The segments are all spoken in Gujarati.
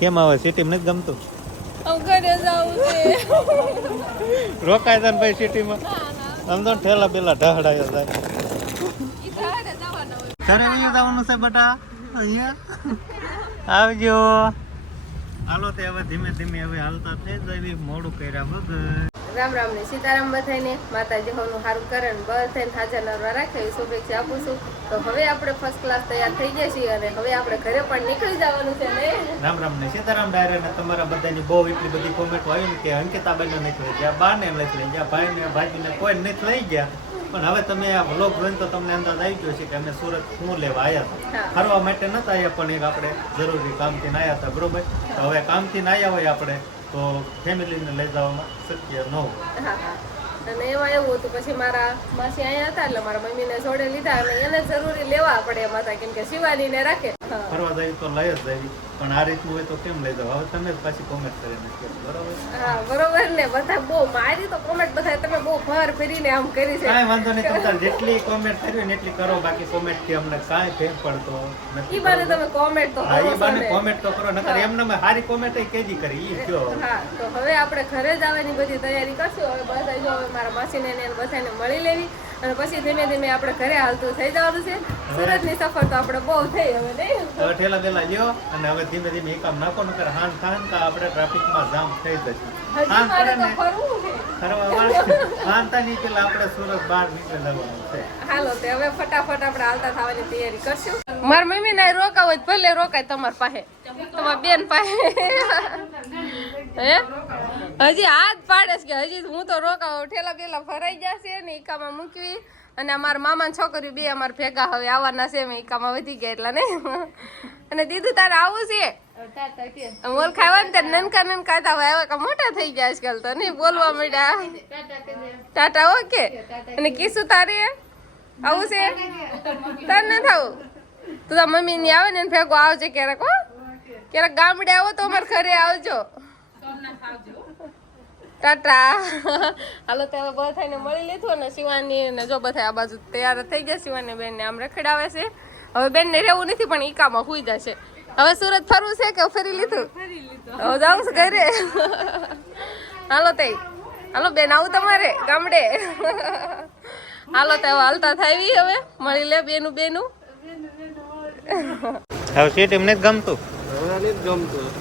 કેમ આવે? સિટીમાં નથી ગમતું? ઘરે જાઉં છે. રોકાય ને ભાઈ સિટીમાં આમ તો ઠેલા પેલા ઢહડાયો થાય ઘરે અહીંયા જવાનું છે બટા? અહીંયા? આવજો હાલો તે હવે ધીમે ધીમે હવે હાલતા થઈ જવી મોડું કર્યા વગર. રામ રામ ને સીતારામ બધાને માતાજી હોનું સારું કરે ને બધાને હાજર નરવા રાખે એવી શુભેચ્છા આપું છું. તો હવે આપણે ફર્સ્ટ ક્લાસ તૈયાર થઈ ગયા છીએ અને હવે આપણે ઘરે પણ નીકળી જવાનું છે ને. રામ રામ ને સીતારામ ડાયરે ને તમારા બધાની બહુ એટલી બધી કોમેન્ટ આવી ને કે અંકિતાબેન ને નથી લઈ ગયા બા ને નથી લઈ ગયા ભાઈ ને ભાભી ને કોઈ નથી લઈ ગયા. પણ હવે તમે આ વ્લોગ જોઈને તો તમને અંદાજ આવી ગયો છે કે અમે સુરત શું લેવા આવ્યા હતા. ફરવા માટે નતા આવ્યા પણ એક આપણે જરૂરી કામથી આવ્યા હતા બરોબર? તો હવે કામથી આવ્યા હોય આપણે. તો ફેમિલીને લઈ જવામાં શક્ય ન હોય. અને એમાં એવું હતું પછી મારા માસી અહીંયા હતા એટલે મારા મમ્મીને જોડે લીધા અને એને જરૂરી લેવા પડે એમ હતા કેમ કે શિવાનીને રાખે. ફરવા જાય તો લઈ જ જઈએ પણ આ રીતનું હોય તો કેમ લઈ જાવ? હવે તમે જ પાછી કોમેન્ટ કરીને બરોબર? હા બરોબર ને બધા બહુ મારી તો કોમેન્ટ બધા તમે બહુ ફેરીને આમ કરી છે. કાંઈ વાંધો નહીં તમે જેટલી કોમેન્ટ કરી ને એટલી કરો બાકી કોમેન્ટથી અમને કાંઈ ફેર પડતો ઈ નથી બાને તમે કોમેન્ટ તો કરો એ બાને કોમેન્ટ તો કરો નકર એમને મે સારી કોમેન્ટ કેદી કરી ઈ કયો. હા તો હવે આપણે ઘરે જ આવવાની બધી તૈયારી કરશું. હવે બધા જો હવે મારા માસીને ને બધાને મળી લેવી. અને પછી ધીમે ધીમે આપણે ઘરે હાલતું થઈ જવાનું છે. સુરતની સફર તો આપણે બહુ થઈ હવે નહીં? હવે ઠેલા બેલા લ્યો અને હવે ધીમે ધીમે એ કામ નાખો નકર હાન થાન કા આપણે ટ્રાફિકમાં જામ થઈ જશે. હાન કરે ને. ફરવું છે ફરવા વાળા હાન તા ની પેલા આપણે સુરત બહાર નીકળી છે. હાલો તે હવે ફટાફટ આપણે હાલતા થવાની તૈયારી કરશું. મારી મમ્મી ના રોકાવ જ ભલે રોકાય તમારી પાસે. તમારી બેન પાસે. હે? હજી હાથ પાડે છે કે હજી હું તો રોકાવ ઠેલા પેલા ફરાઈ જશે ને ઈકામાં મૂકવી. અને અમારા મામા છોકરી બે અમારા ભેગા હવે આવવાના છે ઈકામાં વધી ગયા એટલા ને. અને દીધું તારે આવું છે? મોલ ખાવા ને નનકા નનકા હતા, હવે આવા મોટા થઈ ગયા આજકાલ તો નહીં બોલવા માંડ્યા. Tata okay? અને કીસું તારે? આવું છે? તાર ન થવું? તું મમ્મી ની આવે ને ફેંકો આવજે ક્યારેક ક્યારેક ગામડે આવો તો અમારે ઘરે આવજો. ટાટા. હાલો, તો હવે બધાને મળી લીધું અને શિવાની ને જો બધા આ બાજુ તૈયાર થઈ ગયા, શિવાની બેન ને આમ રખડાવે છે. હવે બેન ને રહેવું નથી, પણ ઈકામાં હુઈ જશે. હવે સુરત ફરવું છે કે ફરી લીધું? હવે જાઉં છું ઘરે. હાલો તઈ. હાલો બેન આવું તમારે ગામડે. હાલો તો હવે હાલતા થાવી હવે. મળી લે બેનું બેનું. હવે સીટ એમને જ ગમતું?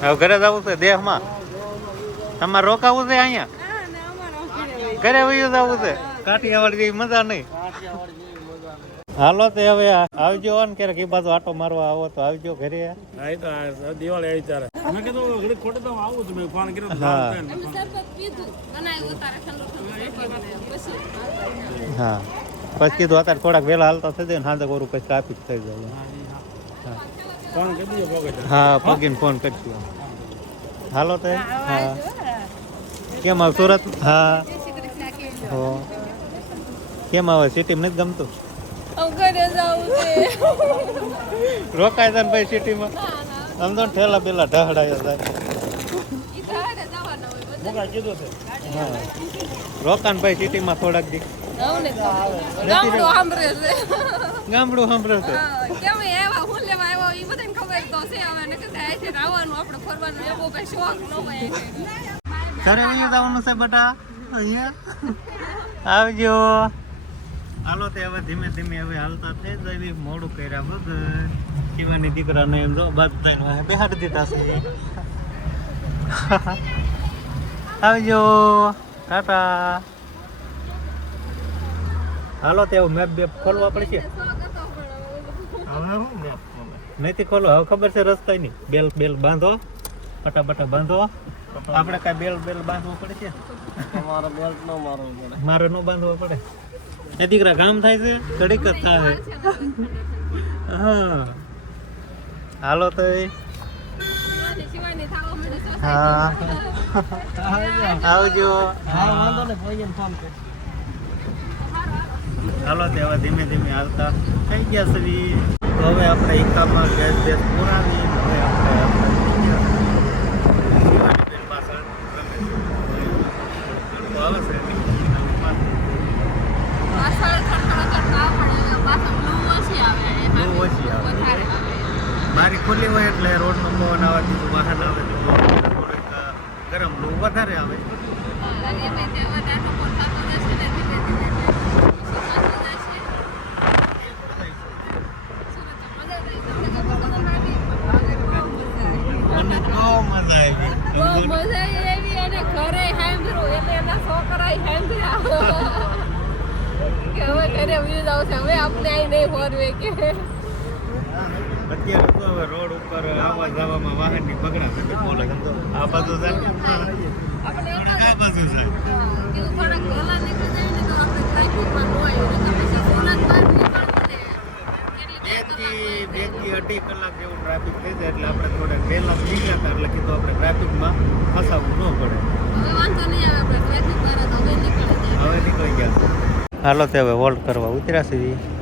હવે ઘરે જવું છે દેહમાં? તમારે રોકાવું છે અહીંયા? ઘરે વયું જવું છે? કાઠિયાવાડ જેવી મજા નહીં. હાલો તે હવે આવજો ને ક્યારેક એ બાજુ આટો મારવા આવો તો આવજો ઘરે. હા, તો દિવાળી આવી ત્યારે. મેં કીધું ઘડીક ખોટે તો આવું છું મેં ફોન કર્યો તો હા. હા. પછી કીધું અત્યારે થોડાક વહેલા હાલતા થઈ જાય ને હાજર કરું પછી ટ્રાફિક થઈ જાય. હા પગીને ફોન કરશું હાલો તે. હા કેમ આવે? સુરત? હા. હો. કેમ આવે? સિટીમાં નથી ગમતું? રોકાય છે. ને ભાઈ સિટીમાં. આમ તો ઠેલા પેલા ઢહડાયો થાય ઈ ઘરે જવાના હોય બધા. હું કાંઈ કીધું છે? હા. ભાઈ સિટીમાં થોડાક દી. આવું ગામડું સાંભળે છે. ઘરે અહીંયા જવાનું છે બેટા અહીંયા? આવજો. હાલો તે હવે ધીમે ધીમે હવે હાલતા થઈ જાય મોડું કર્યા વગર. શિવાની દીકરાને એમ જો બધાને બેહાડી દીધા છે. આવજો. ટાટા. હાલો તે મેપ બેપ ખોલવા પડશે નથી ખોલો હવે ખબર છે રસ્તાની. બેલ બેલ બાંધો. ફટાફટ બાંધો. આપણે કાંઈ બેલ બેલ બાંધવો પડે છે? મારો બેલ્ટ નો મારવો પડે. મારે ન બાંધવો પડે? એ દીકરા કામ થાય છે? ઘડીક જ થાય. હા. હાલો તો. હા. આવજો. હાલો હવે ધીમે ધીમે આવતા થઈ ગયા શ્રી હવે આપણે એકામાં ગેસ ગેસ પુરાવી હવે આપણે આપણે શિવાનીબેન પાછળ રમે છે. તો આવે છે પાછળ ખડખડ કરતા આપણે પાછળ blue ઓછી આવે બહુ ઓછી આવે. બારી ખુલ્લી હોય એટલે રોડનો પવન આવવાથી વાહન આવે તો ગરમ લૂ વધારે આવે. આવી. આવી. કે હવે ઘરે વ્યૂઝ આવશે હવે આપણે અહીં નહીં ફરવે કે. અત્યારે તો હવે રોડ ઉપર આવવા જવામાં વાહનની બગડા છે બોલે આ બાજુ આ બાજુ બેથી બેથી અઢી કલાક જેવું ટ્રાફિક થઈ જાય એટલે આપણે થોડા વહેલા નીકળ્યા હતા એટલે કીધું આપણે ટ્રાફિકમાં ફસાવવું ન પડે. હવે નીકળી ગયા હાલો તે હવે હોલ્ડ કરવા ઉતર્યા નાસ્તો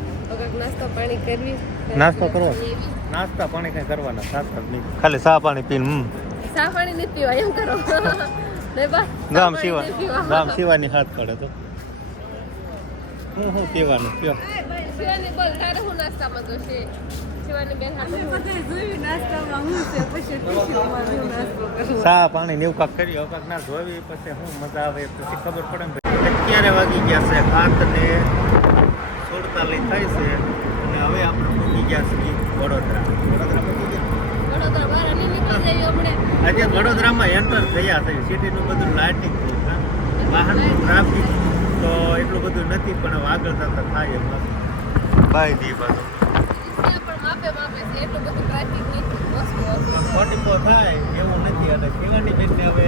પાણી કરવી. નાસ્તો કરવો? નાસ્તા પાણી કઈ કરવાના સાત નહીં. ખાલી સા પાણી પીને હમ. ચા પાણી નહીં પીવા એમ કરો. ગામ સીવા. ગામ સિવાની હાથ કાઢે તો. હું હું પીવાનું કયો શિવાની બોલ તારે હું નાસ્તામાં તો છે શિવાની બેન હું. કાંક હવે કાંક ના જોવી પછી હું મજા આવે પછી ખબર પડે અત્યારે વાગી ગયા છે હાથ ને સુડતાલીસ થાય છે અને હવે આપણે પહોંચી ગયા છીએ વડોદરા. આજે વડોદરામાં એન્ટર થયા છે. સિટીનું બધું લાઇટિંગ વાહનનું ટ્રાફિક તો એટલું બધું નથી પણ આગળ થતા થાય એમ. બાય દી બાજુ ત્યાં પણ માપે માપે છે. એટલું બધું ટ્રાફિક નથી. ઓછું ઓછું ખોટી તો થાય એવું નથી. અને શિવાની બેનને હવે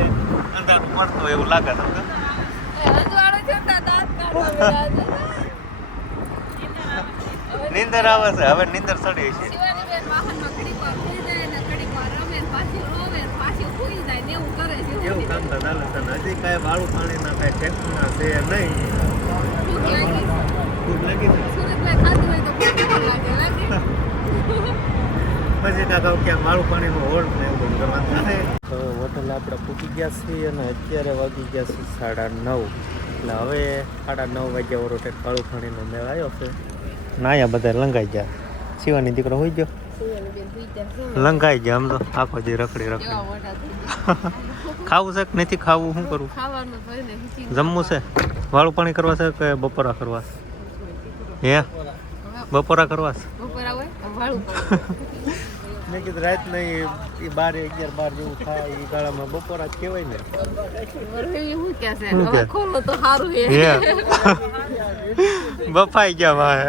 અંધારું મળતું એવું લાગે તમને એ અજવાળો છે ને દાંત કાઢવા મળ્યા છે. નીંદર આવે છે. હવે નીંદર ચડી છે. એવું કામ તો ચાલે છે. હજી કાંઈ વાળું પાણીના કાંઈ ટેક્સના છે નહીં. ખૂબ લાગી. પછી કાકા ક્યાં મારું પાણીનું હોલ્ડ ને એવું બધું તો હોટલ આપણે પૂકી ગયા છીએ અને અત્યારે વાગી ગયા છે સાડા નવ. એટલે હવે સાડા નવ વાગ્યા વરો કાળું પાણીનો મેળ આવ્યો છે. ના અહીંયા બધા લંગાઈ ગયા. શિવાની દીકરો હોઈ ગયો. લંગાઈ ગયા આમ તો. આખો જે રખડી રખડી. ખાવું છે કે નથી ખાવું? શું કરવું? જમવું છે? વાળું પાણી કરવા છે કે બપોરા કરવા? છે હે? બપોરા કરવા છે? બપોરા હોય આમ વાળું પડે. મેં કીધું રાત નહીં એ બાર અગિયાર બાર જેવું થાય એ ગાળામાં બપોરા જ કહેવાય ને. શું કે? છે? ખોલો તો સારું હે. હે? બફાઈ ગયા વાહ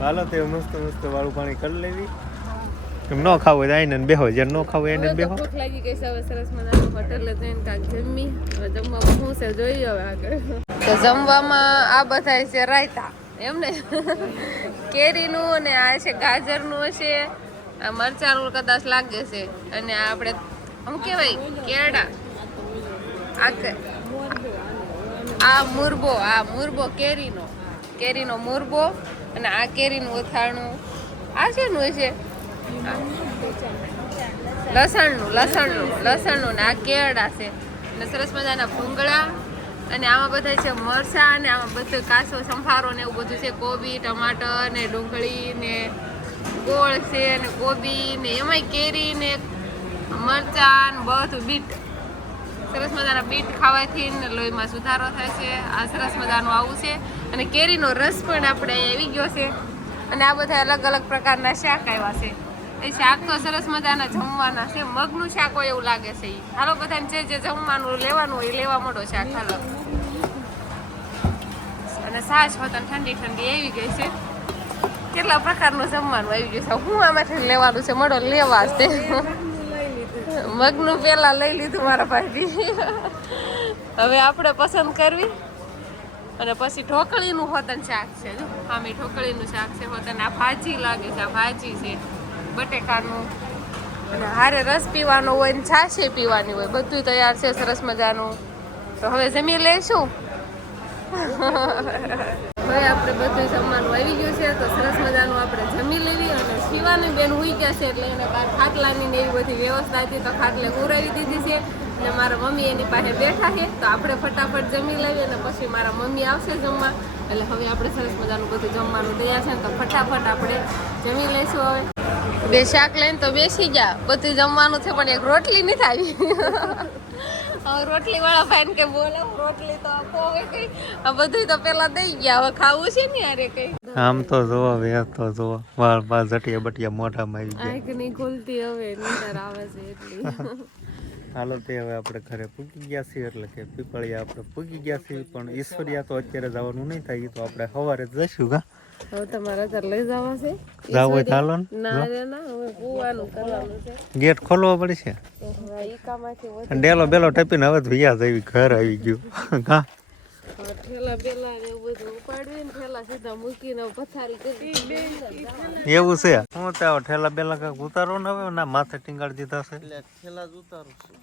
હાલો તે મસ્ત મસ્ત વાળું પાણી કરી લેવી. ન ખાવું હોય આઈને બે બેહો જેને ન ખાવું એને બેહો. ભૂખ લાગી ગઈ છે હવે સરસ મજાનું હોટેલે જઈને કાંઈક જમી હવે જમવામાં શું છે જોઈએ હવે આગળ. તો જમવામાં આ બધા છે રાયતા એમ ને? કેરીનું અને આ છે ગાજરનું છે આ મરચાનું કદાચ લાગે છે. અને આ આપણે શું કહેવાય કેળા. આ મુરબો આ મુરબો કેરીનો. કેરીનો મુરબો અને આ કેરીનું અથાણું. આ શેનું છે લસણનું લસણનું લસણનું ને આ કેળા છે. અને સરસ મજાના ભૂંગળા. અને આમાં બધા છે મરસા અને આમાં બધું કાચો સંભારો ને એવું બધું છે. કોબી, ટમાટર ને ડુંગળી ને ગોળ છે ને કોબી ને એમાંય કેરી ને મરચાં ને બધું બીટ. સરસ મજાના બીટ ખાવાથી લોહીમાં સુધારો થાય છે. આ સરસ મજાનું આવું છે. અને કેરીનો રસ પણ આપણે આવી ગયો છે. અને આ બધા અલગ અલગ પ્રકારના શાક આવ્યા છે. એ શાક તો સરસ મજાના જમવાના છે. મગનું શાક હોય એવું લાગે છે. હાલો બધાને જે જે જમવાનું લેવાનું હોય લેવા માંડો શાક. હાલો. અને સાસ હોતન ઠંડી ઠંડી આવી ગઈ છે. કેટલા પ્રકારનું જમવાનું આવી ગયું છે? હું આમાંથી લેવાનું છે? મળો લેવા તે મગનું પેલા લઈ લીધું મારા ભાઈ હવે આપણે પસંદ કરવી. અને પછી ઢોકળીનું હોતન શાક છે. જો ઢોકળીનું શાક છે હોતન. આ ભાજી લાગે છે, આ ભાજી છે. બટેકાનું. અને હારે રસ પીવાનો હોય ને છાશે પીવાની હોય. બધું તૈયાર છે, સરસ મજાનું. તો હવે જમી લઈશું. હવે આપણે બધું જમવાનું આવી ગયું છે, તો સરસ મજાનું આપણે જમી લેવી અને શિવાની બેન હુઈ ગયા છે એટલે એને બહાર ખાટલાની ને એવી બધી વ્યવસ્થા હતી, તો ખાટલે ઉરાવી દીધી છે. અને મારા મમ્મી એની પાસે બેઠા છે, તો આપણે ફટાફટ જમી લેવી અને પછી મારા મમ્મી આવશે જમવા. એટલે હવે આપણે સરસ મજાનું બધું જમવાનું તૈયાર છે તો ફટાફટ આપણે જમી લઈશું હવે. બે શાક લઈને તો બેસી ગયા. બધું જમવાનું છે, પણ એક રોટલી નથી આવી. રોટલી વાળા ભાઈ કે બોલો રોટલી તો આપો હવે કઈ આ બધું તો પેલા દઈ ગયા હવે ખાવું છે ને અરે કઈ? આમ તો જોવા વેર તો જોવા. વાળ બાળ જટિયા બટિયા મોઢામાં આવી ગયા. આંખ નહીં ખુલતી હવે નીંદર આવે છે એટલી. હાલો તે હવે આપણે ઘરે પૂગી ગયા છીએ એટલે કે પીપળિયા આપણે પૂગી ગયા છીએ પણ ઈશ્વરિયા તો અત્યારે જવાનું નહીં થાય ઈ તો આપણે સવારે જઈશું કા? હવે તમારે અત્યારે લઈ જવા છે. જાવ હોય તો ના. રે ના હવે કુવાનું કરવાનું છે. ગેટ ખોલવો પડશે ડેલો બેલો ટપીને હવે તો વ્યાજ આવી ઘર આવી ગયું. કા ઠેલા બેલા ને એવું બધું ઉપાડવી ને ઠેલા સીધા મૂકીને પથારી કરી એવું છે. હું તો ઠેલા બેલા કાંઈક ઉતારો ને હવે ના માથે ટીંગાડી દીધા છે. ઠેલા જ ઉતારું છું.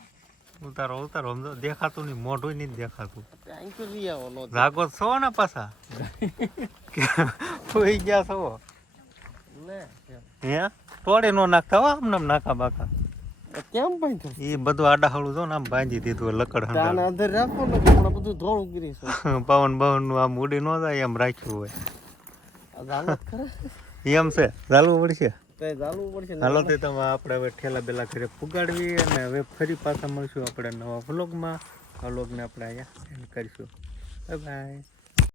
ઉતારો ઉતારો. સમજો દેખાતું નહીં. મોઢું નહીં દેખાતું. જાગો છો ને પાછા? સુઈ ગયા છો? હે? તોડી નો નાખતા હો આમને આમ નાખા બાકા કેમ બાંધ્યું? એ બધું આડાહળું જો ને આમ બાંધી દીધું લકડ તાને અંદર રાખો ને હમણાં બધું ધોળું ગીરી છે. પવન બવનનું આમ ઉડી ન જાય એમ રાખ્યું હોય. એમ છે. ચાલવું પડશે. કઈ ચાલવું પડશે હાલો તે તમે આપણે હવે ઠેલા બેલા ઘરે ફુગાડવી અને હવે ફરી પાછા મળશું આપણે નવા વ્લોગમાં વ્લોગને આપણે અહીંયા એન્ડ કરીશું. Bye bye